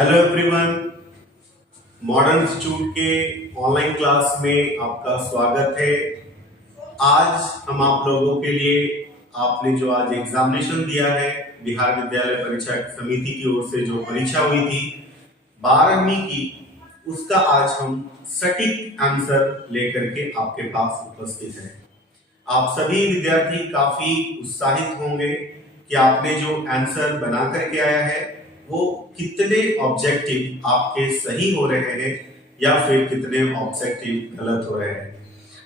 Hello everyone, modern institute के online class में आपका स्वागत है। आज हम आप लोगों के लिए आपने जो आज एग्जामिनेशन दिया है, बिहार विद्यालय परीक्षा समिति की ओर से जो परीक्षा हुई थी 12वीं की, उसका आज हम सटीक आंसर लेकर के आपके पास उपस्थित हैं। आप सभी विद्यार्थी काफी उत्साहित होंगे कि आपने जो आंसर बना करके आया है वो कितने ऑब्जेक्टिव आपके सही हो रहे हैं या फिर कितने ऑब्जेक्टिव गलत हो रहे हैं।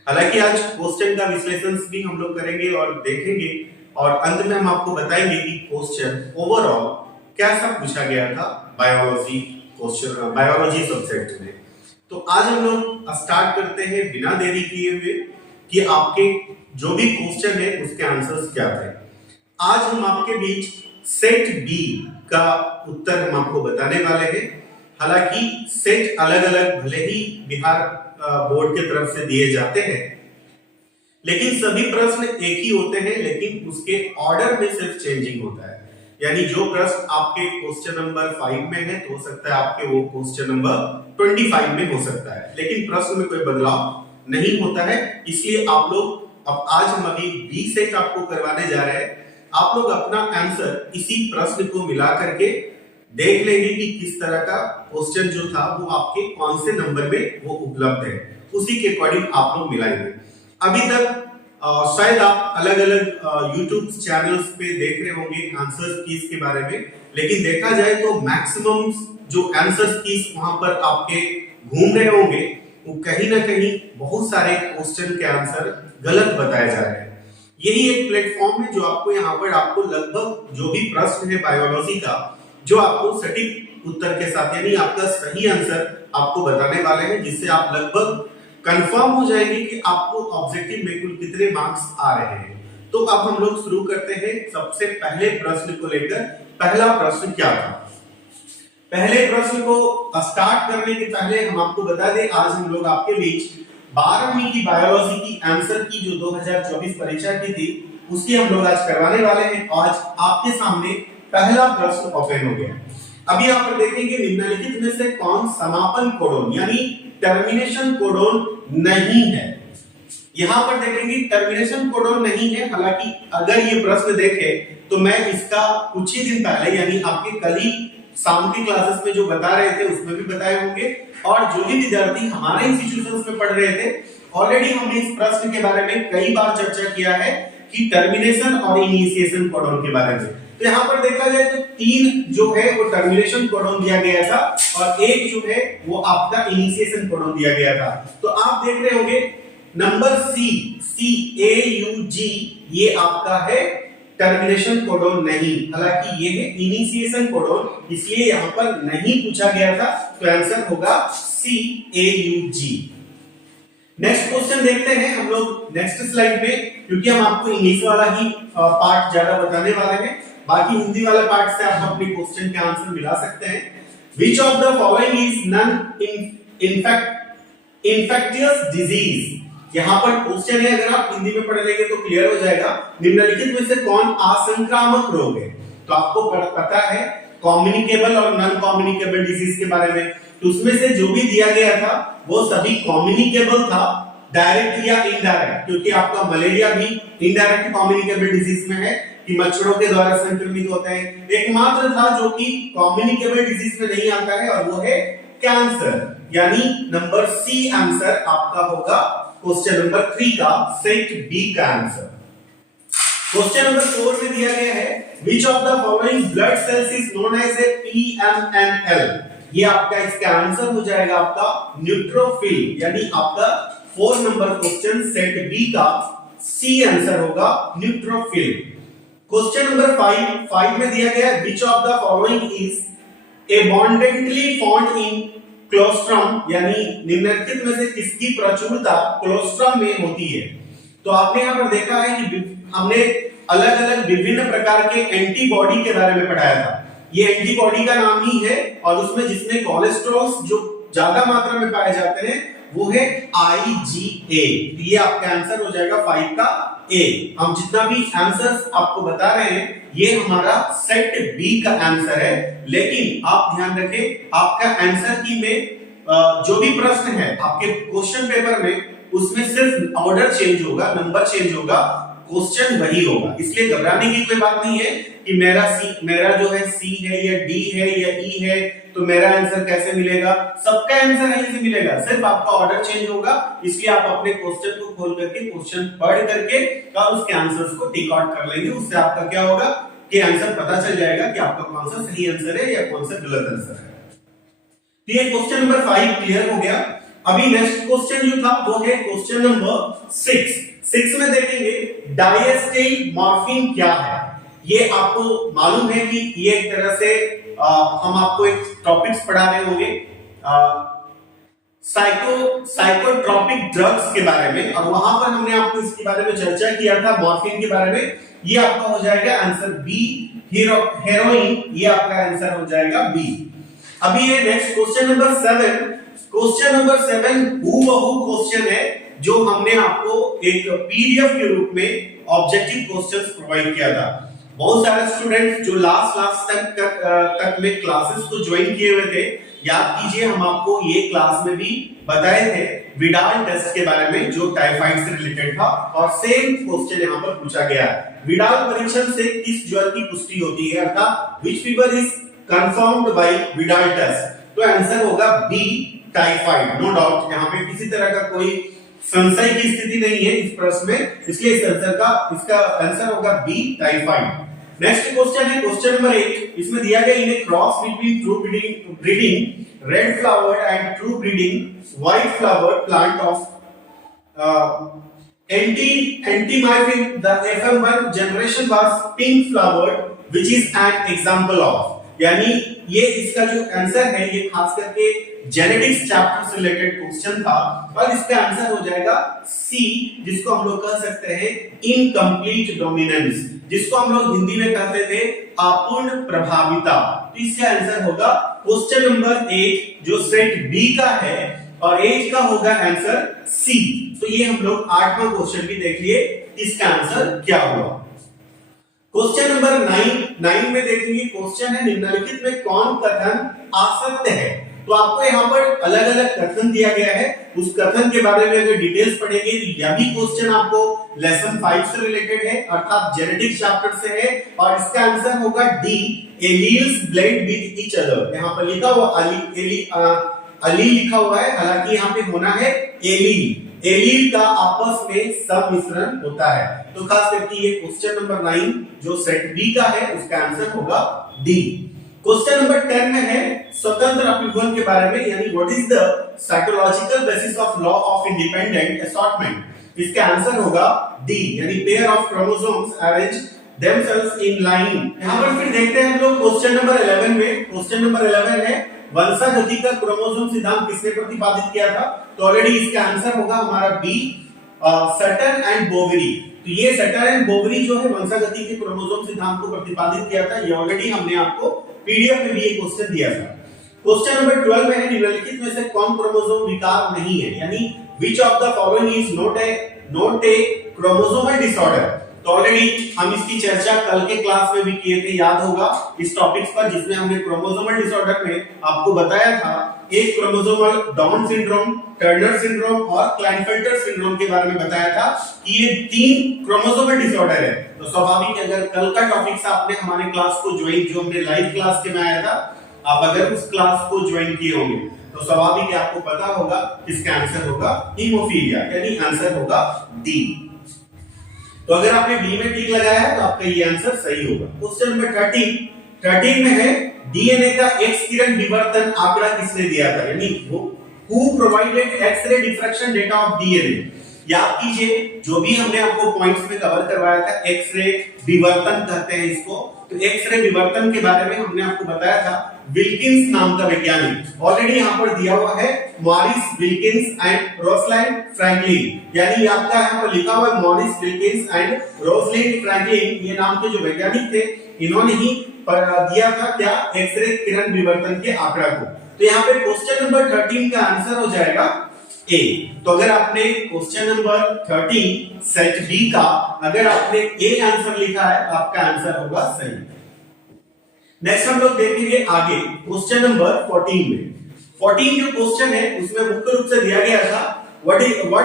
हालांकि आज क्वेश्चन का विश्लेषण भी हम लोग करेंगे और देखेंगे और अंत में हम आपको बताएंगे कि क्वेश्चन ओवरऑल कैसा पूछा गया था बायोलॉजी सब्जेक्ट में। तो आज हम लोग स्टार्ट करते हैं बिना देरी किए हुए कि आपके जो भी क्वेश्चन है उसके आंसर्स क्या थे। आज हम आपके बीच सेट बी का उत्तर हम आपको बताने वाले हैं। हालांकि सेट अलग अलग भले ही बिहार बोर्ड की तरफ से दिए जाते हैं, लेकिन सभी प्रश्न एक ही होते हैं, लेकिन उसके ऑर्डर में सिर्फ चेंजिंग होता है। यानी जो प्रश्न आपके क्वेश्चन नंबर 5 में है तो हो सकता है आपके वो क्वेश्चन नंबर 25 में हो सकता है, लेकिन प्रश्न में कोई बदलाव नहीं होता है। इसलिए आप लोग अब आज हम अभी बी सेट आपको करवाने जा रहे हैं। आप लोग अपना आंसर इसी प्रश्न को मिला करके देख लेंगे कि किस तरह का क्वेश्चन जो था वो आपके कौन से नंबर में वो उपलब्ध है, उसी के अकॉर्डिंग आप लोग मिलाएंगे। अभी तक शायद आप अलग अलग यूट्यूब चैनल्स पे देख रहे होंगे आंसर्स कीज के बारे में, लेकिन देखा जाए तो मैक्सिमम जो आंसर्स कीज वहां पर आपके घूम रहे होंगे वो कहीं ना कहीं बहुत सारे क्वेश्चन के आंसर गलत बताए जा रहे हैं। यही एक प्लेटफॉर्म है जो आपको यहाँ पर आपको लगभग जो भी प्रश्न है बायोलॉजी का, जो आपको सटीक उत्तर के साथ यानी आपका सही आंसर आपको बताने वाले हैं, जिससे आप लगभग कंफर्म हो जाएंगे कि आपको ऑब्जेक्टिव में कुल कितने मार्क्स आ रहे हैं। तो अब हम लोग शुरू करते हैं सबसे पहले प्रश्न को लेकर। पहला प्रश्न क्या था? पहले प्रश्न को स्टार्ट करने के पहले हम आपको बता दें, आज हम लोग आपके बीच 12वीं की बायोलॉजी की आंसर की जो 2024 परीक्षा की थी उसकी हम लोग आज करवाने वाले हैं। आज आपके सामने पहला प्रश्न ओपन हो गया। अभी आप देखेंगे निम्नलिखित में से कौन समापन कोडोन यानी टर्मिनेशन कोडोन नहीं है। यहां पर देखेंगे टर्मिनेशन कोडोन नहीं है। हालांकि अगर ये प्रश्न देखें तो मैं इसका कुछ ही दिन पहले यानी आपके कल ही शाम की क्लासेस में जो बता रहे थे उसमें भी बताए होंगे, और जो भी विद्यार्थी हमारे इंस्टीट्यूशंस में पढ़ रहे थे ऑलरेडी हमने इस प्रश्न के बारे में कई बार चर्चा किया है कि टर्मिनेशन और इनिशिएशन कोडोन के बारे में। तो यहाँ पर देखा जाए तो 3 जो है वो टर्मिनेशन कोडोन दिया गया था और एक जो है वो आपका इनिशिएशन कोडोन दिया गया था। तो आप देख रहे होंगे नंबर CAUG ये आपका है टर्मिनेशन कोडोन नहीं, हालांकि ये है इनिशिएशन कोडोन, इसलिए यहां पर नहीं पूछा गया था। तो आंसर होगा CAUG। नेक्स्ट क्वेश्चन देखते हैं हम लोग नेक्स्ट स्लाइड में, क्योंकि हम आपको इंग्लिश वाला ही पार्ट ज्यादा बताने वाले हैं। बाकी हिंदी वाला पार्ट से आप अपने क्वेश्चन के आंसर मिला सकते हैं। Which of the following is non infectious disease? यहाँ पर क्वेश्चन है, अगर आप हिंदी में पढ़ लेंगे तो क्लियर हो जाएगा। निम्नलिखित में से कौन असंक्रामक रोग है? तो आपको पता है कम्युनिकेबल और नॉन कम्युनिकेबल डिजीज के बारे में। तो उसमें से जो भी दिया गया था वो सभी कम्युनिकेबल था, डायरेक्ट या इनडायरेक्ट, क्योंकि आपका मलेरिया भी इनडायरेक्ट कम्युनिकेबल डिजीज में है कि मच्छरों के द्वारा संक्रमित होते हैं। एकमात्र था जो कि कम्युनिकेबल डिजीज में नहीं आता है और वो है कैंसर, यानी नंबर सी आंसर आपका होगा क्वेश्चन नंबर 3 का सेट बी का आंसर। क्वेश्चन नंबर 4 में दिया गया है which of the following blood cells is known as a PMNL? ये आपका इसका आंसर हो जाएगा आपका न्यूट्रोफिल, यानी आपका 4 नंबर क्वेश्चन सेट बी का सी आंसर होगा न्यूट्रोफिल। क्वेश्चन नंबर 5 में दिया गया है which of the following is abundantly found in क्लोस्ट्रम, यानी निम्नलिखित में से किसकी प्रचुरता क्लोस्ट्रम में होती है? तो आपने यहाँ पर देखा है कि हमने अलग अलग विभिन्न प्रकार के एंटीबॉडी के बारे में पढ़ाया था। ये एंटीबॉडी का नाम ही है और उसमें जिसमें कोलेस्ट्रॉल जो ज्यादा मात्रा में पाए जाते हैं वो है IgA। ये आपका आंसर हो जाएगा 5 का ए। हम जितना भी आंसर्स आपको बता रहे हैं ये हमारा सेट बी का आंसर है, लेकिन आप ध्यान रखें आपका आंसर की में जो भी प्रश्न है आपके क्वेश्चन पेपर में उसमें सिर्फ ऑर्डर चेंज होगा, नंबर चेंज होगा, क्वेश्चन वही होगा। इसलिए घबराने की कोई बात नहीं है कि मेरा जो है सी है या डी है या ई है तो मेरा आंसर कैसे मिलेगा। सबका आंसर यहीं से मिलेगा, सिर्फ आपका ऑर्डर चेंज होगा। इसलिए आप अपने क्वेश्चन को खोल करके क्वेश्चन पढ़ करके और उसके आंसर्स को टिक आउट कर लेंगे। उससे आपका क्या होगा कि आंसर पता चल जाएगा कि आपका कौन सा सही आंसर है या कौन सा गलत आंसर है। तो ये क्वेश्चन नंबर 5 क्लियर हो गया। अभी नेक्स्ट क्वेश्चन जो था वो है क्वेश्चन नंबर 6 में देखेंगे डायस्टेल मॉर्फिन क्या है। ये आपको मालूम है कि ये एक तरह से हम आपको एक टॉपिक्स पढ़ा रहे होंगे साइकोट्रोपिक ड्रग्स के बारे में, और वहां पर हमने आपको इसके बारे में चर्चा किया था मॉर्फिन के बारे में। ये आपका हो जाएगा आंसर बी, हेरोइन। ये आपका आंसर हो जाएगा बी। अभी ये नेक्स्ट क्वेश्चन नंबर 7 हूबहू क्वेश्चन है जो हमने आपको एक पीडीएफ के रूप में ऑब्जेक्टिव क्वेश्चंस प्रोवाइड किया था। बहुत सारे स्टूडेंट्स जो लास्ट तक में क्लासेस को ज्वाइन किए हुए थे, याद कीजिए हम आपको ये क्लास में भी बताए थे विडाल टेस्ट के बारे में जो टाइफाइड से रिलेटेड था, और सेम क्वेश्चन यहाँ पर पूछा गया है। विडाल परीक्षण से किस ज्वर की पुष्टि होती है, अर्थात which fever is confirmed by Widal test. तो आंसर होगा बी, टाइफाइड। नो डाउट, यहाँ पे किसी तरह का कोई संशय की स्थिति नहीं है इस प्रश्न में, इसलिए इसका आंसर होगा बी, टाइफाइड। नेक्स्ट क्वेश्चन है क्वेश्चन नंबर 8। इसमें दिया गया in a cross between true breeding red flower and true breeding white flower plant of antirrhinum the FM1 generation was pink flower which is an example of. यानी ये इसका जो answer है ये खास करके जेनेटिक्स चैप्टर से रिलेटेड क्वेश्चन था, और इसका आंसर हो जाएगा सी, जिसको हम लोग कह सकते हैं इनकम्प्लीट डोमिनेंस, जिसको हम लोग हिंदी में कहते थे अपूर्ण प्रभाविता। तो इसका आंसर होगा क्वेश्चन नंबर 8 जो सेट बी का है, और 8 का होगा आंसर सी। तो ये हम लोग 8वां क्वेश्चन भी देख लिए, इसका आंसर क्या हुआ। क्वेश्चन नंबर 9 में देखेंगे क्वेश्चन है निम्नलिखित में कौन कथन असत्य है। तो आपको यहाँ पर अलग अलग कथन दिया गया है, उस कथन के बारे में अगर डिटेल्स पढ़ेंगे तो यह भी क्वेश्चन आपको लेसन 5 से रिलेटेड है, अर्थात जेनेटिक्स चैप्टर से है, और इसका आंसर होगा D, alleles blend with each other. यहाँ पर लिखा हुआ अली लिखा हुआ है, हालांकि यहाँ पे होना है एलील का आपस में सम्मिश्रण होता है। तो खास करके ये क्वेश्चन नंबर 9 जो सेट बी का है उसका आंसर होगा डी। क्वेश्चन नंबर 10 में है स्वतंत्र अपीभवन के बारे में, यानी what is the psychological basis of law of independent assortment. इसका आंसर होगा डी, यानी pair of chromosomes arrange themselves in line. यहां पर फिर देखते हैं हम लोग क्वेश्चन नंबर 11 में। क्वेश्चन नंबर 11 है वंशागति का क्रोमोसोम सिद्धांत किसने प्रतिपादित किया था। तो ऑलरेडी इसका आंसर होगा हमारा बी, सटन एंड बोवेरी। तो ये सटर एंड बोवेरी जो है वंशागति के क्रोमोसोम सिद्धांत को प्रतिपादित किया था, ये ऑलरेडी हमने आपको पीडीएफ में भी ये क्वेश्चन दिया था। क्वेश्चन नंबर 12 में है निम्नलिखित में से कौन क्रोमोसोम विकार नहीं है, यानी which of the following is not a chromosomal disorder. तो ऑलरेडी हम इसकी चर्चा कल के क्लास में भी किए थे, याद होगा इस टॉपिक्स पर, जिसमें हमने क्रोमोसोमल डिसऑर्डर में आपको बताया था एक chromosomal down syndrome, Turner syndrome और क्लाइनफेल्टर सिंड्रोम के बारे में बताया था कि ये 3 क्रोमोसोमल डिसऑर्डर है। तो स्वाभाविक अगर कल का टॉपिक्स आपने हमारे क्लास को ज्वाइन, जो हमने लाइव क्लास के में आया था, आप अगर उस क्लास को ज्वाइन किए होंगे तो स्वाभाविक है आपको पता होगा इसका आंसर होगा हीमोफीलिया, यानी आंसर होगा डी। तो अगर आपने बी में टिक लगाया है तो आपका ये आंसर सही होगा। क्वेश्चन नंबर 13 में है डीएनए का एक्स किरण विवर्तन आंकड़ा किसने दिया था, यानी वो who provided X-ray diffraction data of DNA. याद कीजिए जो भी हमने आपको पॉइंट्स में कवर करवाया था, एक्स-रे विवर्तन कहते हैं इसको। तो एक्स-रे विवर्तन के बारे में हमने आपको बताया था विल्किंस नाम का वैज्ञानिक, ऑलरेडी यहाँ पर दिया हुआ है मॉरिस विल्किंस एंड रोसलैंड फ्रैंकलिन, यानी आपका यहाँ पर लिखा हुआ है मॉरिस विल्किंस एंड रोसलैंड फ्रैंकलिन, ये नाम के जो वैज्ञानिक थे इन्होंने ही दिया था क्या, एक्स-रे किरण विवर्तन के आंकड़ा को। तो यहाँ पे क्वेश्चन नंबर 13 का आंसर हो जाएगा ए। तो अगर आपने क्वेश्चन नंबर 13 सेट बी का अगर आपने ए आंसर लिखा है तो आपका आंसर होगा सही। नेक्स्ट हम लोग देखेंगे आगे क्वेश्चन नंबर 14 में। 14 जो क्वेश्चन है उसमें मुख्य रूप से दिया गया था what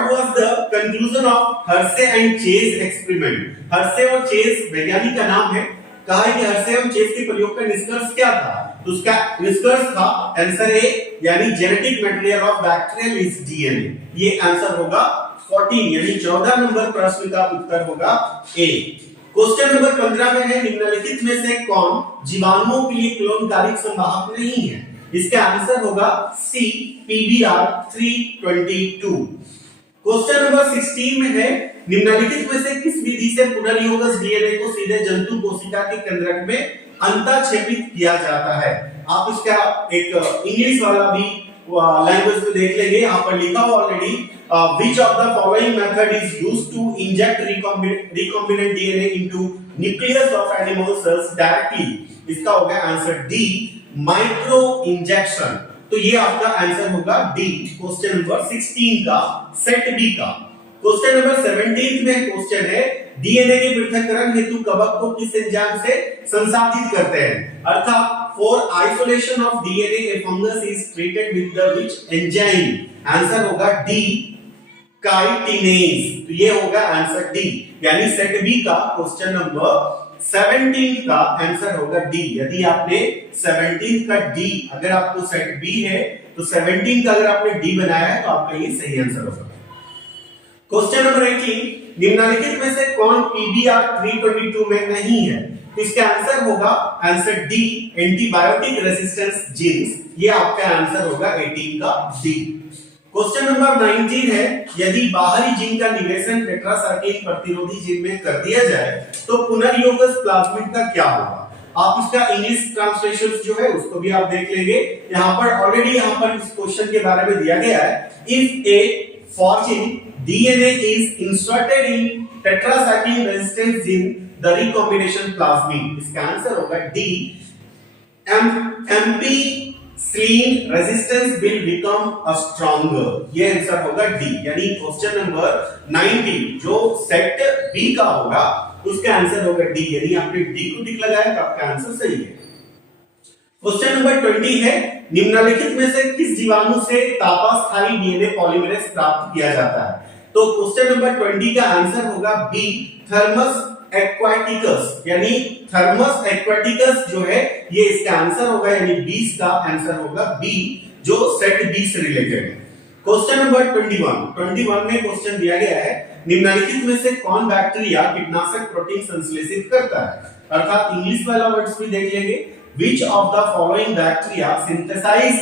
was the conclusion of Hershey and chase experiment. Hershey और चेज वैज्ञानिक का नाम है। कहा है कि हर्शे और चेज के प्रयोग का निष्कर्ष क्या था, तो उसका निष्कर्ष था आंसर ए यानी genetic material of bacterial is DNA. ये आंसर होगा 14 यानी 14 नंबर प्रश्न का उत्तर होगा ए। क्वेश्चन नंबर 15 में है निम्नलिखित में से कौन जीवाणुओं के लिए क्लोनकारिक संवाहक नहीं है। इसका आंसर होगा सी पीबीआर 322। क्वेश्चन नंबर 16 में है निम्नलिखित में से किस विधि से पुनर्योगज डीएनए को सीधे जंतु कोशिका के केंद्रक में अंतःक्षेपित किया जाता है। आप इसका एक इंग्लिश वाला भी लैंग्वेज में देख लेंगे। यहाँ पर लिखा हुआ already which of the following method is used to inject recombinant DNA into nucleus of animal cells directly। इसका होगा आंसर डी माइक्रो इंजेक्शन। तो ये आपका आंसर होगा डी क्वेश्चन नंबर 16 का सेट बी का। क्वेश्चन नंबर 17 में क्वेश्चन है डीएनए के पृथक्करण हेतु कवक को किस एंजाइम से संसाधित करते हैं, अर्थात for isolation of DNA A fungus is treated with the which enzyme. Answer होगा डी काइटिनेज। तो ये होगा आंसर डी यानी सेट बी का क्वेश्चन नंबर 17 का आंसर होगा डी। यदि आपने 17 का डी अगर आपको सेट बी है तो 17 का अगर आपने डी बनाया है तो आपका ये सही आंसर होगा। क्वेश्चन नंबर 18 निम्नलिखित में से कौन पीबीआर 322 में नहीं है, तो इसका आंसर होगा answer D antibiotic resistance genes. ये आपका आंसर होगा 18 का डी। क्वेश्चन नंबर 19 है यदि बाहरी जीन का निवेशन टेट्रासाइक्लिन प्रतिरोधी जीन में कर दिया जाए तो पुनर्योगज प्लाज्मिड का क्या होगा। आप इसका इंग्लिश ट्रांसलेशन जो है उसको भी आप देख लेंगे। यहाँ पर ऑलरेडी यहाँ पर इस क्वेश्चन के बारे में दिया गया है if a foreign DNA is inserted in tetracycline resistant gene the recombination plasmid। इसका आंसर होगा D ampicillin resistance will become a stronger। ये आंसर होगा डी यानी क्वेश्चन नंबर 19 जो सेट बी का होगा उसका आंसर होगा डी। यदि आपने डी को टिक लगाया तो आपका आंसर सही है। क्वेश्चन नंबर 20 है निम्नलिखित में से किस जीवाणु से तापास्थायी डीएनए पॉलीमरेज प्राप्त किया जाता है, तो क्वेश्चन नंबर 20 का आंसर होगा बी थर्मस एक्वाटिकस। यानी थर्मस एक्वाटिकस जो है ये इसका आंसर होगा यानी 20 का आंसर होगा बी जो सेट बी से रिलेटेड है। क्वेश्चन नंबर 21 में क्वेश्चन दिया गया है निम्नलिखित में से कौन बैक्टीरिया कीटनाशक प्रोटीन संश्लेषित करता है, अर्थात इंग्लिश वाला वर्ड्स भी देख लेंगे। Which of the following bacteria synthesize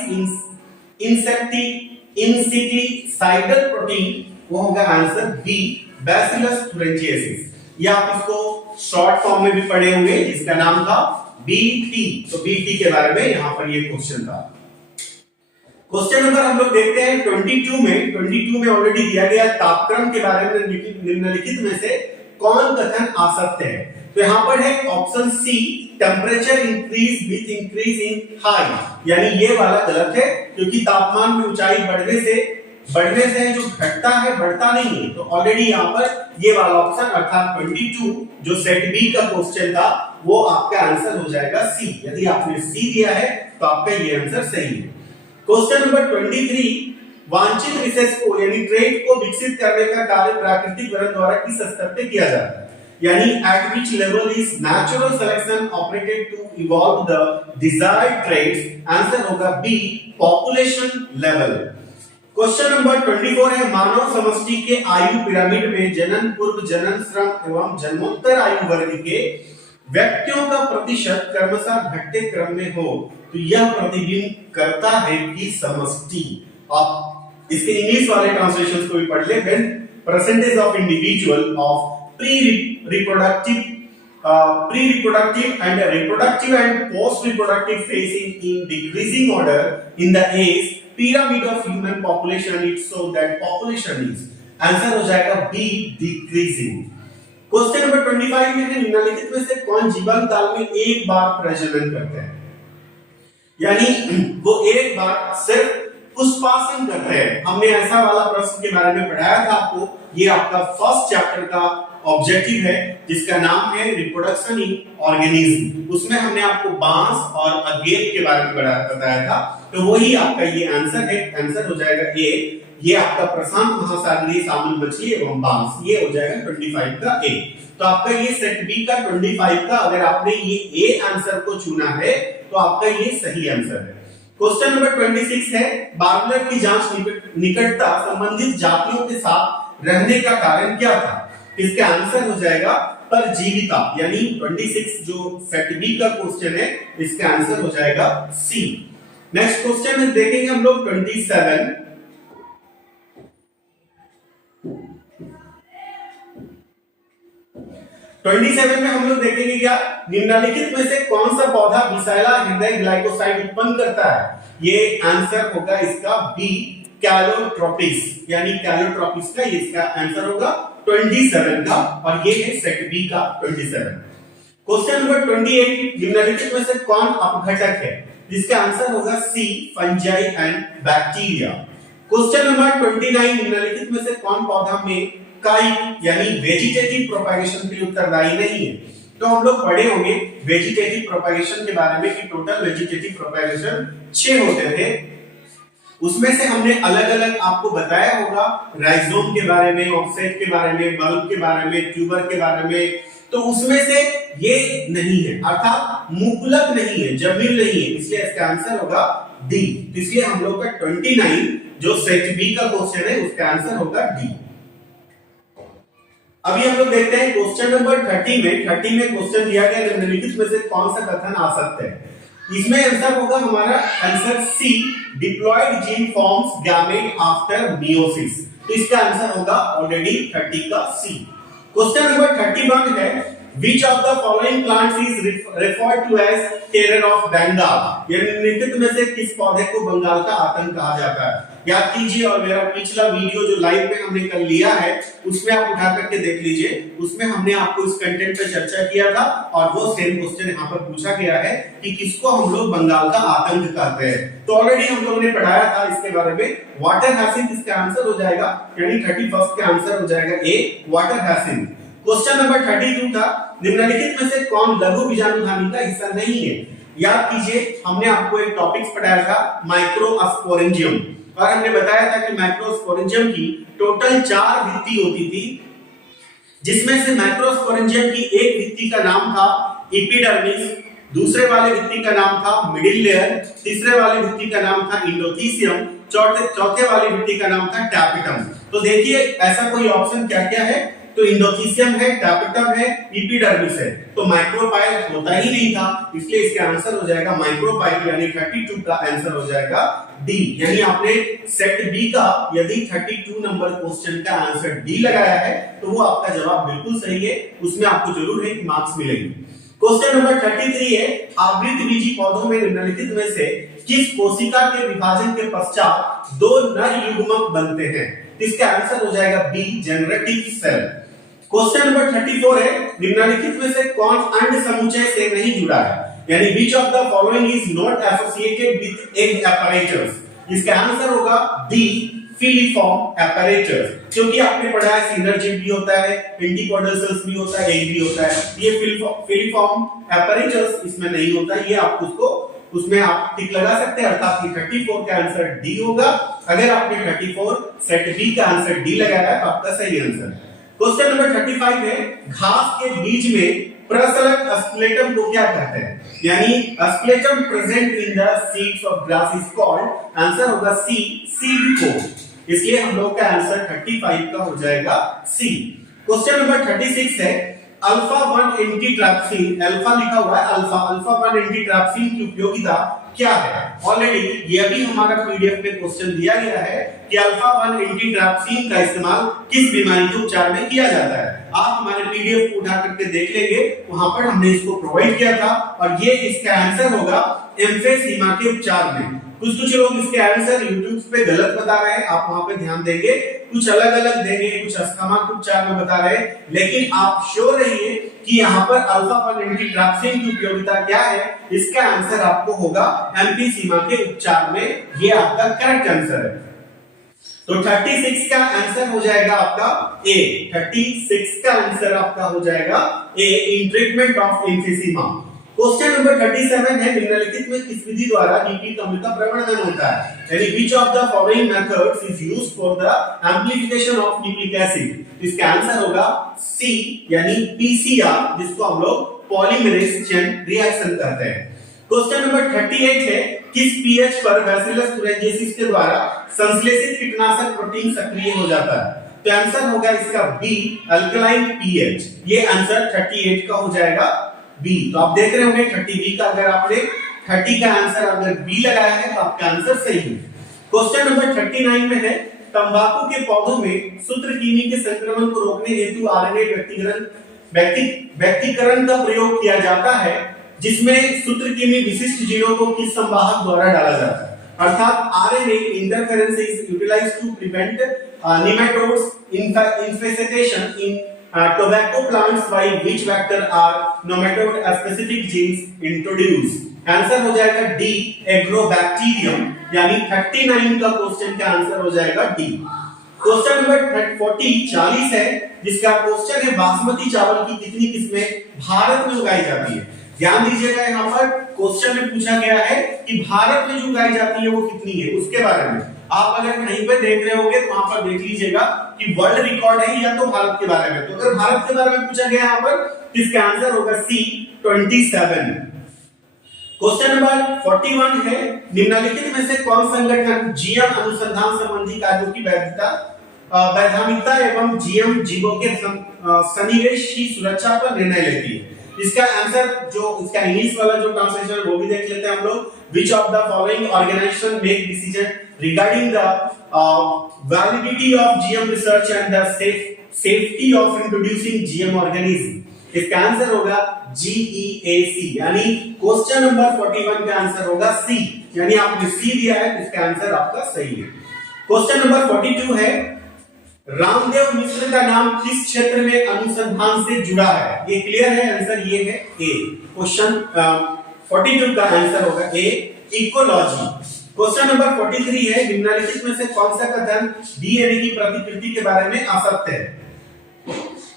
insecticidal protein? वो होगा आंसर बी बैसिलस thuringiensis। या आप इसको शॉर्ट फॉर्म में भी पढ़े होंगे जिसका नाम था बीटी। तो बीटी के बारे में यहाँ पर ये क्वेश्चन था। क्वेश्चन नंबर हम लोग देखते हैं 22 में ऑलरेडी दिया गया तापक्रम के बारे में निम्नलिखित में से कौन कथन आ सकते हैं, तो यहाँ पर है option C temperature increase with increase in height. यानी ये वाला गलत है क्योंकि तापमान में ऊंचाई बढ़ने से जो घटता है बढ़ता नहीं है। तो ऑलरेडी यहाँ पर ये वाला ऑप्शन अर्थात 22 जो सेट बी का क्वेश्चन था वो आपका आंसर हो जाएगा सी। यदि आपने सी दिया है तो आपका ये आंसर सही है। क्वेश्चन नंबर 23 वांछित विशेष को यानी ट्रेट को विकसित करने का कार्य प्राकृतिक वरण द्वारा किस स्तर पे किया जाता है, यानी at which level is natural selection operated to evolve the desired traits। Answer होगा बी population level। क्वेश्चन नंबर 24 है मानव समष्टि के आयु पिरामिड में जनन पूर्व जनन श्रम एवं जन्मोत्तर आयु वर्ग के व्यक्तियों का प्रतिशत क्रमशः घटते क्रम में हो तो यह प्रतिबिंब करता है कि समष्टि। आप इसके इंग्लिश वाले ट्रांसलेशंस को भी पढ़ ले। Percentage of individual of pre-reproductive and reproductive and post-reproductive phase in decreasing order in the age pyramid of human population, it so that population is। Answer हो जाएगा बी decreasing। क्वेश्चन नंबर 25 में है निम्नलिखित में से कौन जीवन काल में एक बार प्रजनन करते हैं, यानी वो एक बार सिर्फ पुष्पासन करते हैं। हमने ऐसा वाला प्रश्न के बारे में पढ़ाया था आपको। ये आपका फर्स्ट चैप्टर का ऑब्जेक्टिव है जिसका नाम है रिप्रोडक्शन इन ऑर्गेनिज्म। उसमें हमने आपको बांस और अगेट के बारे में बताया था। तो वही आपका ये आंसर है। आंसर हो जाएगा ए। ये आपका प्रशांत महासागरीय सामुल मछली एवं बांस, ये हो जाएगा 25 का ए। तो आपका ये सेट बी का 25 का अगर आपने ये ए आंसर को चुना है तो आपका ये सही आंसर है। क्वेश्चन नंबर 26 है बार्बलर की जांच निकटता संबंधित जातियों के साथ रहने का कारण क्या था? इसका आंसर हो जाएगा परजीविता, यानी 26 जो सेट बी का क्वेश्चन है इसका आंसर हो जाएगा सी। नेक्स्ट क्वेश्चन में देखेंगे हम लोग 27। में हम लोग देखेंगे क्या निम्नलिखित में से कौन सा पौधा विषैला हृदय ग्लाइकोसाइड उत्पन्न करता है? ये आंसर होगा इसका बी कैलोट्रोपिस, यानी कैलोट्रोपिस का इसका आंसर होगा 27 का और ये है सेट बी का 27। क्वेश्चन नंबर 28 निम्नलिखित में से कौन अपघटक है? जिसका आंसर होगा C fungi and bacteria. Question number 29 निम्नलिखित में से कौन पौधा में काइट यानी वेजिटेटिव प्रोपगेशन के लिए उत्तरदायी नहीं है? तो हम लोग पढ़े होंगे वेजिटेटिव प्रोपगेशन के बारे में कि टोटल वेजिटेटिव प्रोपगेशन 6 होते थे। उसमें से हमने अलग अलग आपको बताया होगा, राइजोम के बारे में, ऑफसेट के बारे में, बल्ब के बारे में, ट्यूबर के बारे में। तो उसमें से ये नहीं है, अर्थात मुकुलक नहीं है, जमीन नहीं है, इसलिए इसका आंसर होगा डी। इसलिए हम लोग का 29 जो सेट बी का क्वेश्चन है उसका आंसर होगा डी। अभी हम लोग देखते हैं क्वेश्चन नंबर 30 में। 30 में क्वेश्चन दिया गया निम्नलिखित में से कौन सा कथन आ सकता है? इसमें आंसर होगा हमारा answer C diploid gene forms gamete after meiosis. तो इसका आंसर होगा ऑलरेडी 30 का सी। क्वेश्चन नंबर 31 है which of the following plants is referred to as terror of Bengal? यानी निम्नलिखित में से किस पौधे को बंगाल का आतंक कहा जाता है? याद कीजिए और मेरा पिछला वीडियो जो लाइव में हमने कर लिया है उसमें आप उठा करके देख लीजिए। उसमें हमने आपको इस कंटेंट पे चर्चा किया था और वो सेम क्वेश्चन यहाँ पर पूछा गया है कि किसको हम लोग बंगाल का आतंक कहते हैं। तो ऑलरेडी हम लोगों ने पढ़ाया था इसके बारे में। वाटर हैसिंथ इसका आंसर हो जाएगा, यानी 31 का आंसर हो जाएगा ए वाटर हैसिंथ। क्वेश्चन नंबर 32 था निम्नलिखित में से कौन लघु बीजाणुधानी का हिस्सा नहीं है? याद कीजिए हमने आपको एक टॉपिक्स पढ़ाया था माइक्रोस्पोरेंजियम और हमने बताया था कि माइक्रोस्पोरेंजियम की टोटल 4 भित्ति होती थी, जिसमें से माइक्रोस्पोरेंजियम की एक भित्ति का नाम था एपिडर्मिस, दूसरे वाले भित्ति का नाम था मिडिल लेयर, तीसरे वाले भित्ति का नाम था इंडोथीसियम, चौथे वाले भित्ति का नाम था टैपेटम। तो देखिए ऐसा कोई ऑप्शन क्या क्या है? तो इंडोथीसियम है, टैपेटम है, एपिडर्मिस है। तो माइक्रोपाइल होता ही नहीं था, इसलिए इसका आंसर हो जाएगा माइक्रोपाइल, यानी 32 का आंसर हो जाएगा डी। यानी आपने सेट बी का यदि 32 नंबर क्वेश्चन का आंसर डी लगाया है तो वो आपका जवाब बिल्कुल सही है, उसमें आपको जरूर है मार्क्स मिलेंगे। क्वेश्चन नंबर 33 है आवृतबीजी पौधों में निम्नलिखित में से किस कोशिका के विभाजन के पश्चात 2 नर युग्मक बनते हैं? इसका आंसर हो जाएगा B generative cell. Question number 34 है निम्नलिखित में से कौन अंड समुच्चय से नहीं जुड़ा है? यानी which of the following is not associated with egg apparatus? इसका आंसर होगा डी फिलीफॉर्म apparatus, क्योंकि आपने पढ़ा है सिनर्जिड भी होता है, एंटीपोडल सेल्स भी होता है, एग भी होता है। ये फिलीफॉर्म apparatus इसमें नहीं होता, ये आप उसमें आप टिक लगा सकते हैं, अर्थात ये 34 का आंसर डी होगा। अगर आपने 34 सेट बी का आंसर डी लगाया है तो आपका सही आंसर है। क्वेश्चन नंबर 35 है घास के बीज में प्रसलक स्प्लेटम को क्या कहते हैं? यानी स्प्लेटम present in the seeds of grass is called, answer होगा सी सीड कोट। इसलिए हम लोग का आंसर 35 का हो जाएगा सी। क्वेश्चन नंबर 36 है अल्फा 1 एंटीट्रैप्सिन, अल्फा लिखा हुआ है अल्फा 1 एंटीट्रैप्सिन की उपयोगिता क्या है? ऑलरेडी ये भी हमारा पीडीएफ में क्वेश्चन दिया गया है कि अल्फा 1 एंटीट्रैप्सिन का इस्तेमाल किस बीमारी के उपचार में किया जाता है। आप हमारे पीडीएफ को उठा करके देख लेंगे, वहां पर हमने इसको प्रोवाइड किया था और ये इसका आंसर होगा एम्फीसीमा के उपचार में। कुछ लोग इसके आंसर यूट्यूब पे गलत बता रहे हैं, आप वहां पे ध्यान देंगे, कुछ अलग अलग देंगे, कुछ अस्थमा के उपचार में बता रहे हैं, लेकिन आप श्योर रहिए कि यहाँ पर अल्फा 1 एंटीट्रैप्सिन की उपयोगिता क्या है, इसका आंसर आपको होगा एम्फीसीमा के उपचार में, ये आपका करेक्ट आंसर है। तो 36 का आंसर हो जाएगा आपका ए, 36 का आंसर आपका हो जाएगा A, in treatment of emphysema. Question number 37 है, निम्नलिखित में किस विधि द्वारा न्यूक्लिक अम्ल का प्रवर्धन होता है, यानी which of the following methods is used for the amplification of nucleic acid. इसका आंसर होगा सी, यानी पीसीआर, जिसको हम लोग पॉलीमरेज चेन रिएक्शन कहते हैं। क्वेश्चन नंबर 38 है, किस पीएच पर बैसिलस तुरंजिएसिस के द्वारा संश्लेषित कीटनाशक प्रोटीन सक्रिय हो जाता है। तो आंसर होगा इसका बी, अल्कलाइन पीएच। ये आंसर 38 का हो जाएगा बी। तो आप देख रहे होंगे 30 का, अगर आपने 30 का आंसर अगर बी लगाया है तो आपका आंसर सही है। क्वेश्चन नंबर 39 में है, तंबाकू के पौधों में सूत्रकृमि के संक्रमण को रोकने हेतु आरएनए व्यक्तिकरण का प्रयोग किया जाता है, जिसमें सूत्रकृमि विशिष्ट जीनों को किस संवाहक द्वारा डाला जाता है। अर्थात RNA interference is utilised to prevent nematodes infestation in tobacco plants by which vector are nematode specific genes introduced। Answer हो जाएगा डी, एग्रोबैक्टीरियम, यानी 39 का क्वेश्चन का आंसर हो जाएगा डी। क्वेश्चन नंबर 40 है, जिसका क्वेश्चन है बासमती चावल की कितनी किस्में भारत में उगाई जाती है। ध्यान दीजिएगा, यहाँ पर क्वेश्चन में पूछा गया है कि भारत में जो उगाई जाती है वो कितनी है, उसके बारे में। आप अगर कहीं पे देख रहे होंगे तो वहां पर देख लीजिएगा कि वर्ल्ड रिकॉर्ड है या तो भारत के बारे में। तो अगर भारत के बारे में पूछा गया यहाँ पर, इसका आंसर होगा सी, 27। क्वेश्चन नंबर 41 है, निम्नलिखित में से कौन संगठन जीएम अनुसंधान संबंधी कार्यों की वैधानिकता एवं जीएम जीवों के सन्निवेश की सुरक्षा पर निर्णय लेती है। इसका आंसर, जो इसका इंग्लिश वाला जो ट्रांसलेशन है वो भी देख लेते हैं हम लोग। Which of the following organization make decision regarding the validity of GM research and the safety of introducing GM organism? इसका आंसर होगा GEAC, यानी क्वेश्चन नंबर 41 का आंसर होगा सी, यानी आपने सी दिया है, इसका आंसर आपका सही है। क्वेश्चन नंबर 42 है, रामदेव मिश्र का नाम किस क्षेत्र में अनुसंधान से जुड़ा है। ये क्लियर है, आंसर ये है ए। क्वेश्चन 42 का आंसर होगा ए, इकोलॉजी। क्वेश्चन नंबर 43 है, निम्नलिखित में से कौन सा कथन डीएनए की प्रतिकृति के बारे में असत्य है।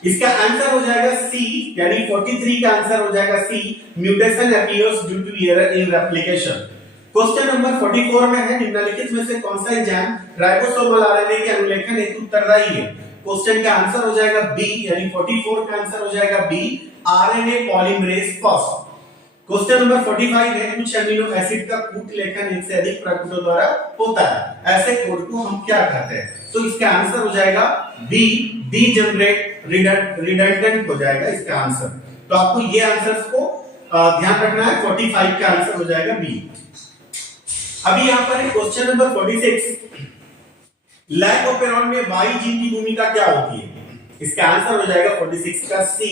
इसका आंसर हो जाएगा सी, यानी 43 का आंसर हो जाएगा C, mutation appears due to error in replication. Question number 44 में है, निम्नलिखित में से कौन सा एंजाइम राइबोसोमल आरएनए के अनुलेखन हेतु उत्तरदायी है। क्वेश्चन का आंसर हो जाएगा बी, यानी 44 का आंसर हो जाएगा B, RNA polymerase first. Question number 45 है, कुछ अमीनो एसिड का कूट लेखन एक से अधिक प्रकटों द्वारा होता है, ऐसे कोड को हम क्या कहते हैं। तो इसका आंसर हो जाएगा बी, डीजेनरेट रिडंडेंट हो जाएगा इसका आंसर। तो आपको ये आंसर्स को ध्यान रखना है, 45 का आंसर हो जाएगा बी। अभी यहाँ पर क्वेश्चन नंबर 46, लाइकोपेरॉन में वाई जीन की भूमिका क्या होती है। इसका आंसर हो जाएगा 46 का C,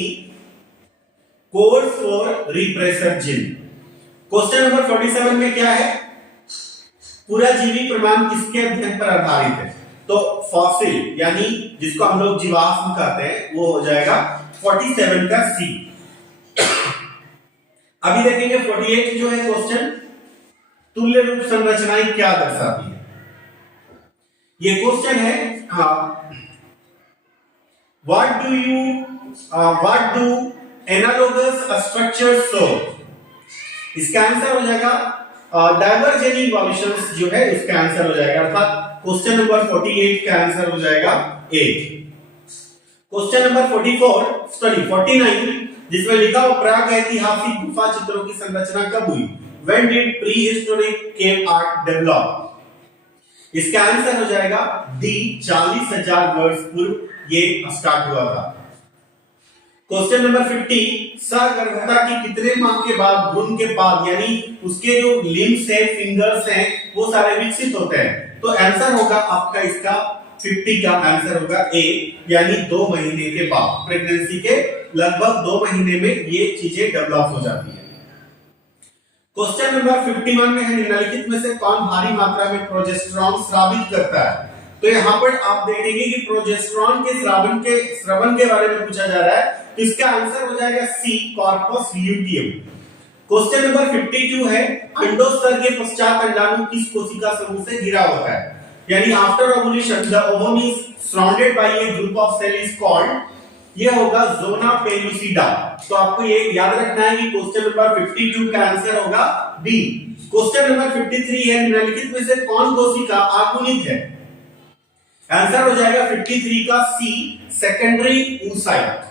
code for repressor gene. Question number 47 में क्या है, पूरा जीवी प्रमाण किसके अध्ययन पर आधारित है। तो फॉसिल, यानी जिसको हम लोग जीवाश्म कहते हैं, वो हो जाएगा 47 का सी। अभी देखेंगे 48 जो है क्वेश्चन, तुल्य रूप संरचनाएं क्या दर्शाती है। ये क्वेश्चन है, what do analogous structure show. इसका आंसर हो जाएगा डाइवर्जेंट इवोल्यूशंस जो है, इसका आंसर हो जाएगा, अर्थात क्वेश्चन नंबर 48 का आंसर हो जाएगा ए। क्वेश्चन नंबर 49 जिसमें लिखा हो प्राग ऐतिहासिक गुफा चित्रों की संरचना कब हुई। When did prehistoric cave art develop? इसका आंसर हो जाएगा डी, 40,000 वर्ष पूर्व ये स्टार्ट हुआ था। क्वेश्चन नंबर 50, सगर्भता की कितने माह के बाद भ्रूण के पाद, यानी उसके जो लिम्स हैं, फिंगर्स हैं, वो सारे विकसित होते हैं। तो आंसर होगा आपका इसका 50 का आंसर होगा ए, यानी 2 महीने के बाद, प्रेगनेंसी के लगभग 2 महीने में ये चीजें डेवलप हो जाती है। क्वेश्चन नंबर 51 में है, निम्नलिखित में से कौन भारी मात्रा में प्रोजेस्टेरॉन स्रावित करता है। तो यहाँ पर आप देखेंगे कि प्रोजेस्टेरॉन के स्रावन के बारे में पूछा जा रहा है, तो इसका आंसर हो जाएगा सी, कॉर्पस ल्यूटियम। क्वेश्चन नंबर 52 है, अंडोस्तर के पश्चात अंडाणु किस कोशिका समूह से घिरा होता है? यानी after ovulation the ovum is surrounded by a group of cell is called, ये होगा जोना पेलुसिडा। तो आपको ये याद रखना है कि क्वेश्चन नंबर 52 का आंसर होगा बी। क्वेश्चन नंबर 53 है, निम्नलिखित में से कौन कोशिका आकुनित है? आंसर हो जाएगा 53 का सी, सेकेंडरी oocyte।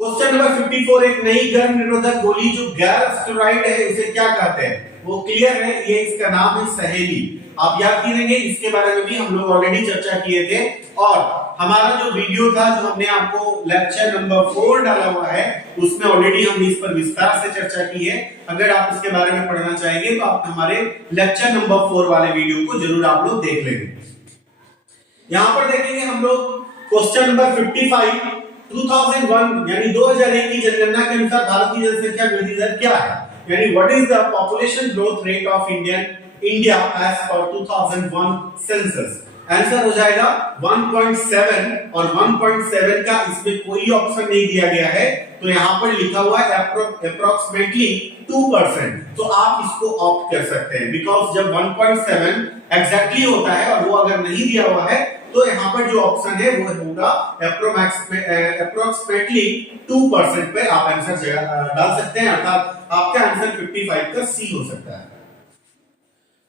क्वेश्चन नंबर 54, एक नई गर्भ निरोधक गोली जो गैर स्टेरॉइड है उसे क्या कहते हैं? वो क्लियर है, ये इसका नाम है सहेली। आप याद करेंगे, इसके बारे में भी हम लोग ऑलरेडी चर्चा किए थे, और हमारा जो वीडियो था जो हमने आपको लेक्चर नंबर 4 डाला हुआ है उसमें ऑलरेडी हमने इस पर विस्तार से चर्चा की है। अगर आप इसके बारे में पढ़ना चाहेंगे तो आप हमारे लेक्चर नंबर 4 वाले वीडियो को जरूर आप लोग देख लेंगे। यहां पर देखेंगे हम लोग क्वेश्चन नंबर 55, 2001 यानी 2001 की जनगणना के अनुसार भारत की जनसंख्या वृद्धि दर क्या है? यानी what is the population growth rate of India as per 2001 census? Answer हो जाएगा 1.7, और 1.7 का इसमें कोई ऑप्शन नहीं दिया गया है, तो यहां पर लिखा हुआ है अप्रोक्सीमेटली 2%, तो आप इसको ऑप्ट कर सकते हैं, बिकॉज जब 1.7 एग्जैक्टली होता है और वो अगर नहीं दिया हुआ है तो यहाँ पर जो ऑप्शन है वो होगा अप्रोक्सीमेटली 2% पे आप आंसर डाल सकते हैं, अर्थात आपका आंसर 55 का सी हो सकता है।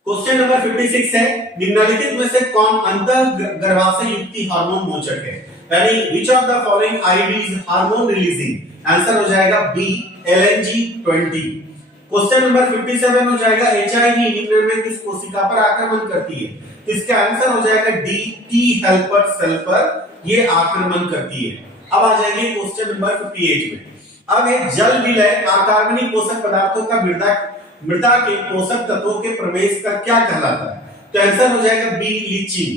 क्वेश्चन नंबर 56 है, निम्नलिखित में से कौन अंतःगर्भाशय युक्ति हार्मोन मोचक है? यानी which of the following ID is hormone releasing? Answer हो जाएगा बी, LNG-20। क्वेश्चन नंबर 57 हो जाएगा, HIV निम्न में किस कोशिका पर आक्रमण करती है? इसका आंसर हो जाएगा डी, टी हेल्पर सेल पर ये आक्रमण करती है। अब आ जाएंगे क्वेश्चन नंबर 58 में। अब है जल विलय अकार्बनिक पोषक पदार्थों का मृदा के पोषक तत्वों के प्रवेश का क्या कहलाता है? तो आंसर हो जाएगा B, leaching.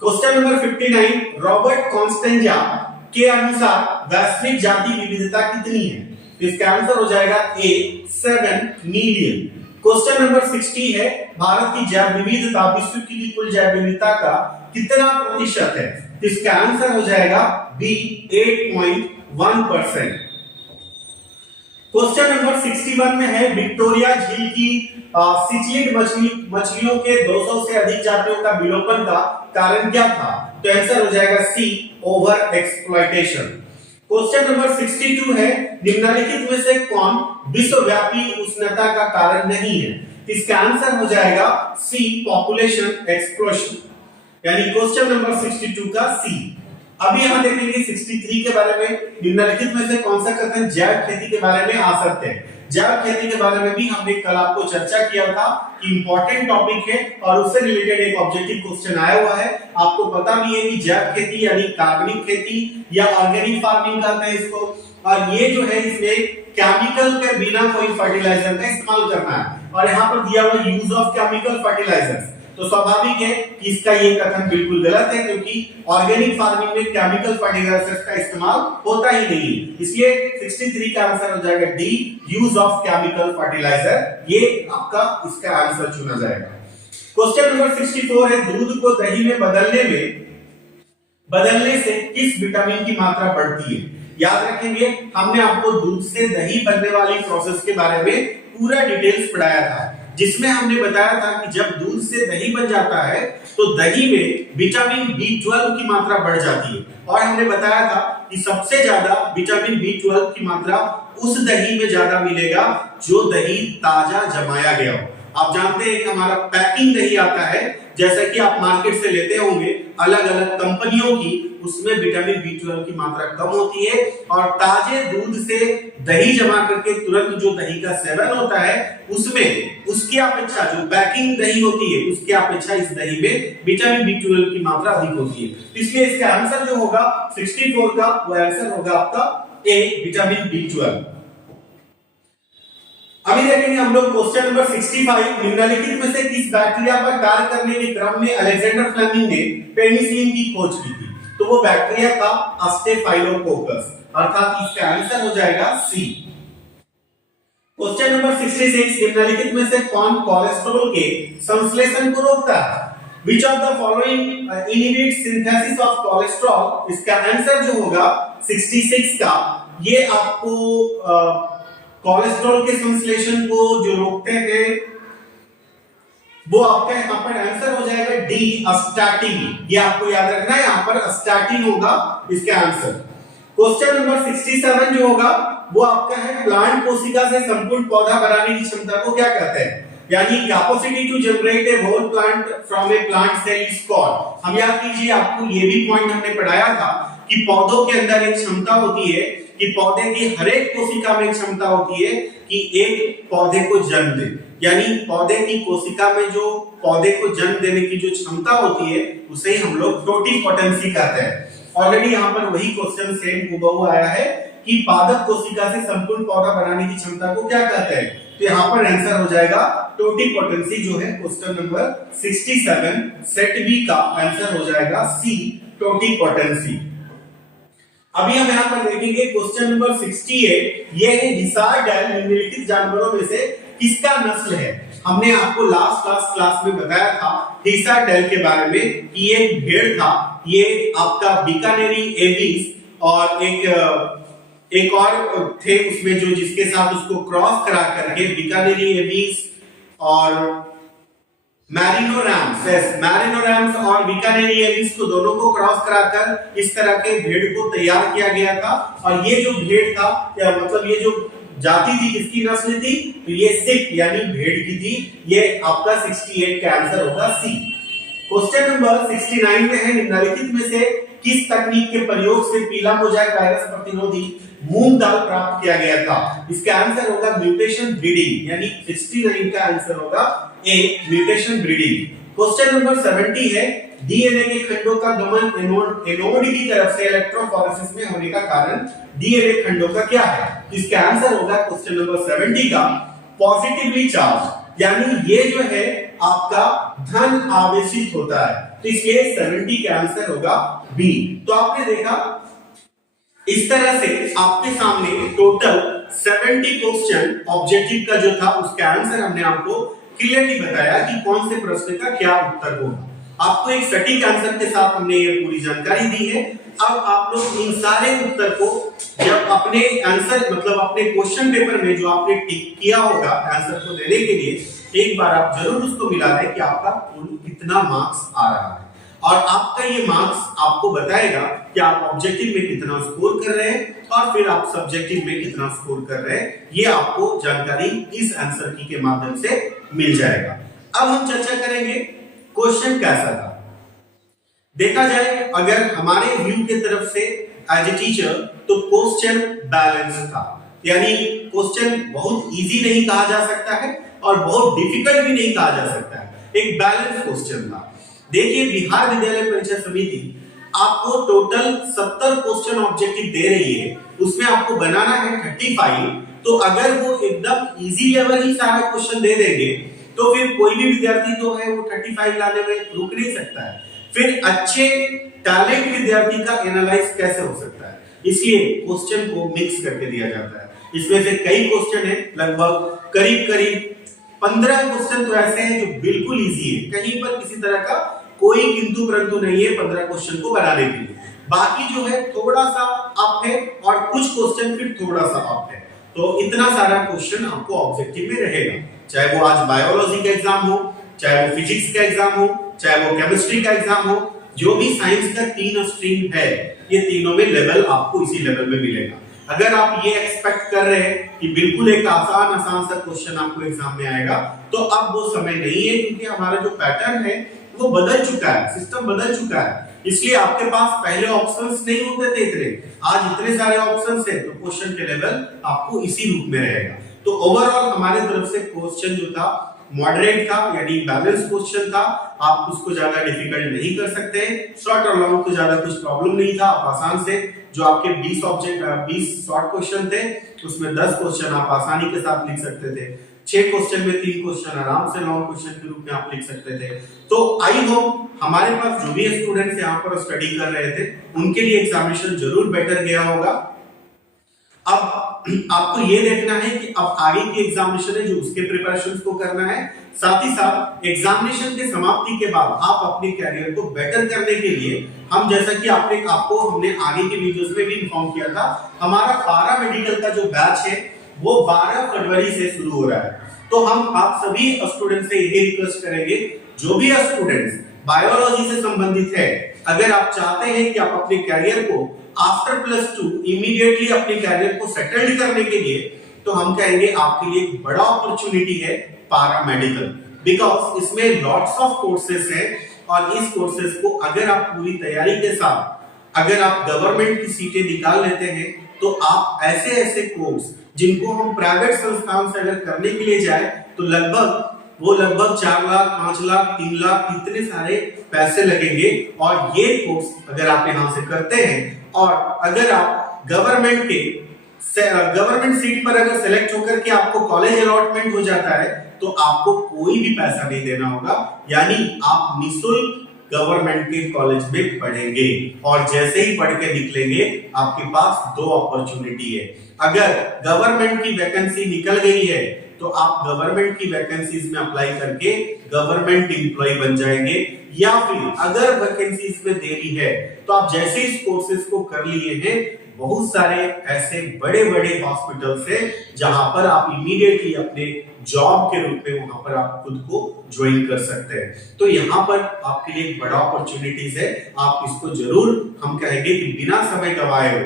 Question number 59, Robert Costanza के अनुसार वैश्विक जाति विविधता कितनी है? इसका आंसर हो जाएगा ए, 7 मिलियन। क्वेश्चन नंबर 60 है, भारत की जैव विविधता विश्व की कुल जैव विविधता का कितना प्रतिशत है? इसका आंसर हो जाएगा बी, 8.1%। क्वेश्चन नंबर 61 में है, विक्टोरिया झील की सिचिलिड मछलियों के 200 से अधिक जातियों का विलोपन का कारण क्या था? तो आंसर हो जाएगा सी, ओवर एक्सप्लॉयटेशन। क्वेश्चन नंबर 62 है, निम्नलिखित में से कौन विश्वव्यापी उष्णता का कारण नहीं है? इसका आंसर हो जाएगा सी, पॉपुलेशन एक्सप्लोशन। यानी क्वेश्चन नंबर 62 का सी। अभी हम देखेंगे 63 के बारे में, निम्नलिखित में से कौन सा कथन जैव खेती के बारे में आ सकते हैं? जैव खेती के बारे में भी हमने कल आपको चर्चा किया था कि इंपॉर्टेंट टॉपिक है और उससे रिलेटेड एक ऑब्जेक्टिव क्वेश्चन आया हुआ है। आपको पता भी है कि जैव खेती यानी कार्बनिक खेती या ऑर्गेनिक फार्मिंग कहते हैं इसको, और ये जो है इसमें केमिकल के बिना कोई फर्टिलाइजर का इस्तेमाल करना है, और यहाँ पर दिया हुआ यूज ऑफ केमिकल फर्टिलाइजर्स, तो स्वाभाविक है कि इसका ये कथन बिल्कुल गलत है, क्योंकि ऑर्गेनिक फार्मिंग में केमिकल फर्टिलाइजर्स का इस्तेमाल होता ही नहीं है। इसलिए 63 का आंसर हो जाएगा D, use of chemical fertiliser, ये आपका इसका आंसर चुना जाएगा। क्वेश्चन नंबर 64 है, दूध को दही में बदलने से किस विटामिन की मात्रा बढ़ती है? याद रखेंगे, हमने आपको दूध से दही बनने वाली प्रोसेस के बारे में पूरा डिटेल्स पढ़ाया था, जिसमें हमने बताया था कि जब दूध से दही बन जाता है तो दही में विटामिन B12 की मात्रा बढ़ जाती है, और हमने बताया था कि सबसे ज्यादा विटामिन B12 की मात्रा उस दही में ज्यादा मिलेगा जो दही ताजा जमाया गया हो। आप जानते हैं कि हमारा पैकिंग दही आता है, जैसा कि आप मार्केट से लेते होंगे अलग अलग कंपनियों की, उसमें विटामिन B12 की मात्रा कम होती है, और ताजे दूध से दही जमा करके तुरंत जो दही का सेवन होता है उसमें उसकी अपेक्षा जो पैकिंग दही होती है उसकी अपेक्षा इस दही में विटामिन B12 की मात्रा अधिक होती है। इसलिए इसका आंसर जो होगा 64 का, वो आंसर होगा आपका ए, विटामिन B12। अभी देखेंगे हम लोग क्वेश्चन नंबर 65, निम्नलिखित में से किस बैक्टीरिया पर कार्य करने के क्रम में अलेक्जेंडर फ्लेमिंग ने पेनिसिलिन की खोज की थी? तो वो बैक्टीरिया था स्टेफाइलोकोकस, अर्थात इसका आंसर हो जाएगा सी। क्वेश्चन नंबर 66, निम्नलिखित में से कौन कोलेस्ट्रॉल के संश्लेषण को रोकता है? Which of the following inhibit synthesis of cholesterol, इसका आंसर जो होगा 66 का, ये आपको कोलेस्ट्रॉल के संश्लेषण को जो रोकते हैं वो आपका यहाँ पर आंसर हो जाएगा डी, अस्टाटिन। ये आपको याद रखना है, यहाँ पर अस्टाटिन होगा इसका आंसर। क्वेश्चन नंबर 67 जो होगा वो आपका है प्लांट कोशिका से संपूर्ण पौधा बनाने की क्षमता को क्या कहते हैं, यानी capacity to generate a whole plant from a plant cell is called. हम याद कीजिए, आपको ये भी पॉइंट हमने पढ़ाया था कि पौधों के अंदर एक क्षमता होती है कि पौधे की हर एक कोशिका में क्षमता होती है कि एक पौधे को जन्म दे, यानी पौधे की कोशिका में जो पौधे को जन्म देने की जो क्षमता होती है उसे हम लोग टोटिपोटेंसी कहते हैं। ऑलरेडी यहाँ पर वही क्वेश्चन सेम हुबहू आया है कि पादप कोशिका से संपूर्ण पौधा बनाने की क्षमता को क्या कहते हैं, तो यहाँ पर आंसर हो जाएगा टोटिपोटेंसी जो है क्वेश्चन नंबर 67 सेट बी का आंसर हो जाएगा सी, टोटिपोटेंसी। अभी हम यहाँ पर देखेंगे क्वेश्चन नंबर 68, ये है हिसार डैल निम्नलिखित जानवरों में से किसका नस्ल है। हमने आपको लास्ट क्लास में बताया था हिसार डैल के बारे में कि ये भेड़ था, ये आपका बीकानेरी एविस और एक और थे उसमें जो जिसके साथ उसको क्रॉस करा करके बीकानेरी एविस और मैरिनोरैम्स और बीकानेरी एविस को दोनों को क्रॉस कराकर इस तरह के भेड़ को तैयार किया गया था। और ये जो भेड़ था, मतलब ये जो जाति थी किसकी नस्ल थी, तो ये सिख यानी भेड़ की थी। ये आपका 68 का आंसर होगा सी। क्वेश्चन नंबर 69 में है निम्नलिखित में से किस तकनीक के प्रयोग से पीला मोजाइक वायरस प्रतिरोधी मूंग दाल प्राप्त किया गया था, इसका आंसर होगा म्यूटेशन ब्रीडिंग, यानी 69 का आंसर होगा ए, म्यूटेशन ब्रीडिंग। क्वेश्चन नंबर 70 है डीएनए के खंडों का गमन एनोड की तरफ से इलेक्ट्रोफोरेसिस में होने का कारण डीएनए खंडों का क्या है, तो इसका आंसर होगा क्वेश्चन नंबर 70 का पॉजिटिवली चार्ज, यानी ये जो है आपका धन आवेशित होता है, तो इसलिए 70 का आंसर होगा बी। तो आपने देखा इस तरह से आपके सामने टोटल 70 क्वेश्चन ऑब्जेक्टिव का जो था उसका आंसर हमने आपको क्लियरली बताया कि कौन से प्रश्न का क्या उत्तर होगा। आपको एक सटीक आंसर के साथ हमने ये पूरी जानकारी दी है। अब आप लोग इन सारे उत्तर को जब अपने आंसर मतलब अपने क्वेश्चन पेपर में जो आपने टिक किया होगा आंसर को देने के लिए एक बार आप जरूर उसको मिला दें कि आपका कुल कितना मार्क्स आ रहा है, और आपका ये मार्क्स आपको बताएगा कि आप ऑब्जेक्टिव में कितना स्कोर कर रहे हैं और फिर आप सब्जेक्टिव में कितना स्कोर कर रहे हैं। ये आपको जानकारी इस आंसर की के माध्यम से मिल जाएगा। अब हम चर्चा करेंगे क्वेश्चन कैसा था। देखा जाए अगर हमारे व्यू की तरफ से एज ए टीचर तो क्वेश्चन बैलेंस था, यानी क्वेश्चन बहुत इजी नहीं कहा जा सकता है और बहुत डिफिकल्ट भी नहीं कहा जा सकता है, एक बैलेंस क्वेश्चन था। देखिए बिहार विद्यालय परीक्षा समिति आपको टोटल 70 क्वेश्चन ऑब्जेक्टिव दे रही है, उसमें आपको बनाना है 35। तो अगर वो एकदम इजी लेवल ही सारा क्वेश्चन दे देंगे तो फिर कोई भी विद्यार्थी जो है वो 35 लाने में रुक नहीं सकता है, फिर अच्छे टैलेंट विद्यार्थी का एनालाइज कैसे हो सकता है, इसलिए क्वेश्चन को मिक्स करके दिया जाता है। इसमें से कई क्वेश्चन है, लगभग करीब 15 क्वेश्चन तो ऐसे हैं जो बिल्कुल इजी है, कहीं पर किसी तरह का कोई किंतु परंतु नहीं है 15 क्वेश्चन को बनाने के लिए। बाकी जो है थोड़ा सा अप है और कुछ क्वेश्चन फिर थोड़ा सा अप है, तो इतना सारा क्वेश्चन आपको ऑब्जेक्टिव में रहेगा, चाहे वो आज बायोलॉजी का एग्जाम हो, चाहे वो फिजिक्स का एग्जाम हो, चाहे वो केमिस्ट्री का एग्जाम हो, जो भी साइंस का 3 स्ट्रीम है ये तीनों में लेवल आपको इसी लेवल में मिलेगा। अगर आप ये एक्सपेक्ट कर रहे हैं कि बिल्कुल एक आसान सा क्वेश्चन आपको एग्जाम में आएगा, तो अब वो समय नहीं है, क्योंकि हमारा जो पैटर्न है वो बदल चुका है, सिस्टम बदल चुका है। इसलिए आपके पास पहले ऑप्शंस नहीं होते थे इतने, आज इतने सारे ऑप्शंस हैं, तो क्वेश्चन के लेवल आपको इसी रूप में रहेगा। तो ओवरऑल हमारे तरफ से क्वेश्चन जो था मॉडरेट था, यानी बैलेंस क्वेश्चन था, आप उसको ज्यादा डिफिकल्ट नहीं कर सकते, शॉर्ट और लॉन्ग तो ज्यादा कुछ प्रॉब्लम नहीं था, आप आसान से जो आपके 20 शॉर्ट क्वेश्चन थे उसमें 10 क्वेश्चन आप आसानी के साथ लिख सकते थे, 6 क्वेश्चन में 3 क्वेश्चन आराम से लॉन्ग क्वेश्चन के रूप में आप लिख सकते थे। तो आई होप हमारे पास जो भी स्टूडेंट्स यहाँ पर स्टडी कर रहे थे उनके लिए एग्जामिनेशन जरूर बेटर गया होगा। अब आपको ये देखना है कि अब आगे की एग्जामिनेशन है जो उसके प्रिपरेशन को करना है। साथ ही साथ एग्जामिनेशन के समाप्ति के बाद आप अपने कैरियर को बेटर करने के लिए हम, जैसा कि आपको हमने आगे के वीडियोस में भी इन्फॉर्म किया था, हमारा पारा मेडिकल का जो बैच है वो 12 फरवरी से शुरू हो रहा है। तो हम आप सभी स्टूडेंट से यही रिक्वेस्ट करेंगे, जो भी स्टूडेंट्स बायोलॉजी से संबंधित है, अगर आप चाहते हैं कि आप अपने कैरियर को आफ्टर +2 इमीडिएटली अपने कैरियर को सेटल्ड करने के लिए, तो हम कहेंगे आपके लिए एक बड़ा अपॉर्चुनिटी है पारा मेडिकल, बिकॉज इसमें लॉट्स ऑफ कोर्सेज हैं और इस कोर्सेज को अगर आप पूरी तैयारी के साथ अगर आप गवर्नमेंट की सीटें निकाल लेते हैं तो आप ऐसे कोर्स जिनको हम प्राइवेट संस्थान से अगर करने के लिए जाए तो लगभग 4 लाख, 5 लाख, 3 लाख इतने सारे पैसे लगेंगे। और ये कोर्स अगर आप यहां से करते हैं और अगर आप गवर्नमेंट सीट पर अगर सेलेक्ट होकर के आपको कॉलेज अलॉटमेंट हो जाता है तो आपको कोई भी पैसा नहीं देना होगा, यानी आप निःशुल्क गवर्नमेंट के कॉलेज में पढ़ेंगे और जैसे ही पढ़ के निकलेंगे आपके पास 2 अपॉर्चुनिटी है। अगर गवर्नमेंट की वैकेंसी निकल गई है तो आप गवर्नमेंट की वैकेंसीज में अप्लाई करके गवर्नमेंट एम्प्लॉय बन जाएंगे, या फिर अगर वैकेंसीज में देरी है तो आप जैसे इस कोर्सेज को कर लिए हैं, बहुत सारे ऐसे बड़े बड़े हॉस्पिटल्स हैं जहां पर आप इमीडिएटली अपने जॉब के रूप में वहां पर आप खुद को ज्वाइन कर सकते हैं। तो यहाँ पर आपके लिए एक बड़ा अपॉर्चुनिटीज है, आप इसको जरूर हम कहेंगे कि बिना समय गवाए हो,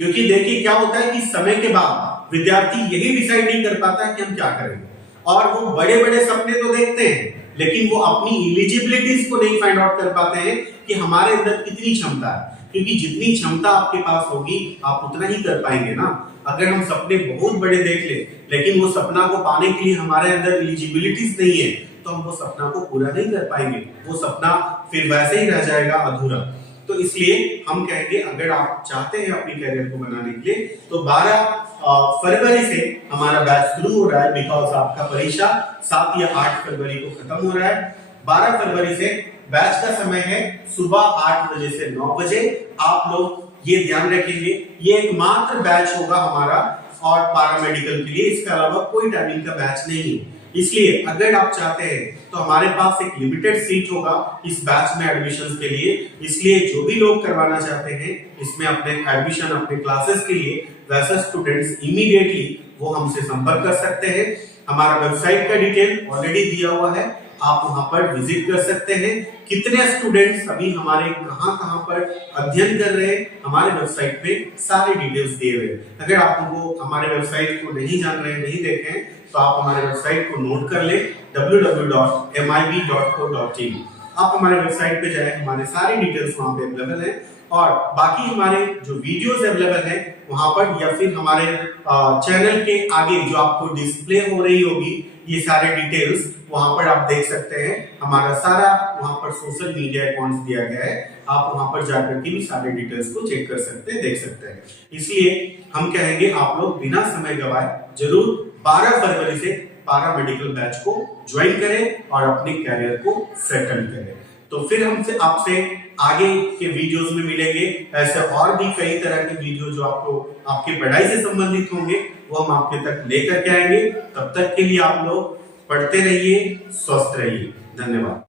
क्योंकि देखिए क्या होता है कि समय के बाद विद्यार्थी यही डिसाइड नहीं कर पाता कि हम क्या करेंगे, और वो बड़े बड़े सपने तो देखते हैं लेकिन वो अपनी एलिजिबिलिटीज को नहीं फाइंड आउट कर पाते हैं कि हमारे अंदर कितनी क्षमता है, क्योंकि जितनी क्षमता आपके पास होगी आप उतना ही कर पाएंगे ना। अगर हम सपने बहुत बड़े देख ले लेकिन वो सपना को पाने के लिए हमारे अंदर एलिजिबिलिटीज नहीं है तो हम वो सपना को पूरा नहीं कर पाएंगे, वो सपना फिर वैसे ही रह जाएगा अधूरा। तो इसलिए हम कहेंगे अगर आप चाहते हैं अपनी कैरियर को बनाने के लिए तो 12 फरवरी से हमारा बैच शुरू हो रहा है, बिकॉज आपका परीक्षा 7 या 8 फरवरी को खत्म हो रहा है। 12 फरवरी से बैच का समय है सुबह 8 बजे से 9 बजे। आप लोग ये ध्यान रखेंगे, ये एकमात्र बैच होगा हमारा और पारामेडिकल के लिए, इसके अलावा कोई टाइमिंग का बैच नहीं है। इसलिए अगर आप चाहते हैं तो हमारे पास एक लिमिटेड सीट होगा इस बैच में एडमिशन के लिए, इसलिए जो भी लोग करवाना चाहते हैं इसमें अपने एडमिशन अपने क्लासेस के लिए, वैसे स्टूडेंट्स इमीडिएटली वो हमसे संपर्क कर सकते हैं। हमारा वेबसाइट का डिटेल ऑलरेडी दिया हुआ है, आप वहां पर विजिट कर सकते हैं। कितने स्टूडेंट्स अभी हमारे कहां पर अध्ययन कर रहे हैं, हमारे वेबसाइट पे सारे डिटेल्स दिए हुए। अगर आप लोग हमारे वेबसाइट को नहीं जान रहे, नहीं देखे हैं, तो आप हमारे वेबसाइट को नोट कर ले www.mib.co.in। आप हमारे वेबसाइट पे जाए, हमारे सारे डिटेल्स वहां पे अवेलेबल है और बाकी हमारे जो वीडियोस अवेलेबल है वहां पर, या फिर हमारे चैनल के आगे जो आपको डिस्प्ले हो रही होगी ये सारे डिटेल्स वहां पर आप देख सकते हैं। हमारा सारा वहां पर सोशल मीडिया अकाउंट्स दिया गया है, आप वहां पर जाकर के भी सारे डिटेल्स को चेक कर सकते हैं, देख सकते हैं। इसलिए हम कहेंगे आप लोग बिना समय गवाए जरूर 12 फरवरी से पारा मेडिकल बैच को ज्वाइन करें और अपने कैरियर को सेटल करें। तो फिर हमसे आपसे आगे के वीडियोस में मिलेंगे, ऐसे और भी कई तरह के वीडियो जो आपको आपकी पढ़ाई से संबंधित होंगे वो हम आपके तक लेकर के आएंगे। तब तक के लिए आप लोग पढ़ते रहिए, स्वस्थ रहिए। धन्यवाद।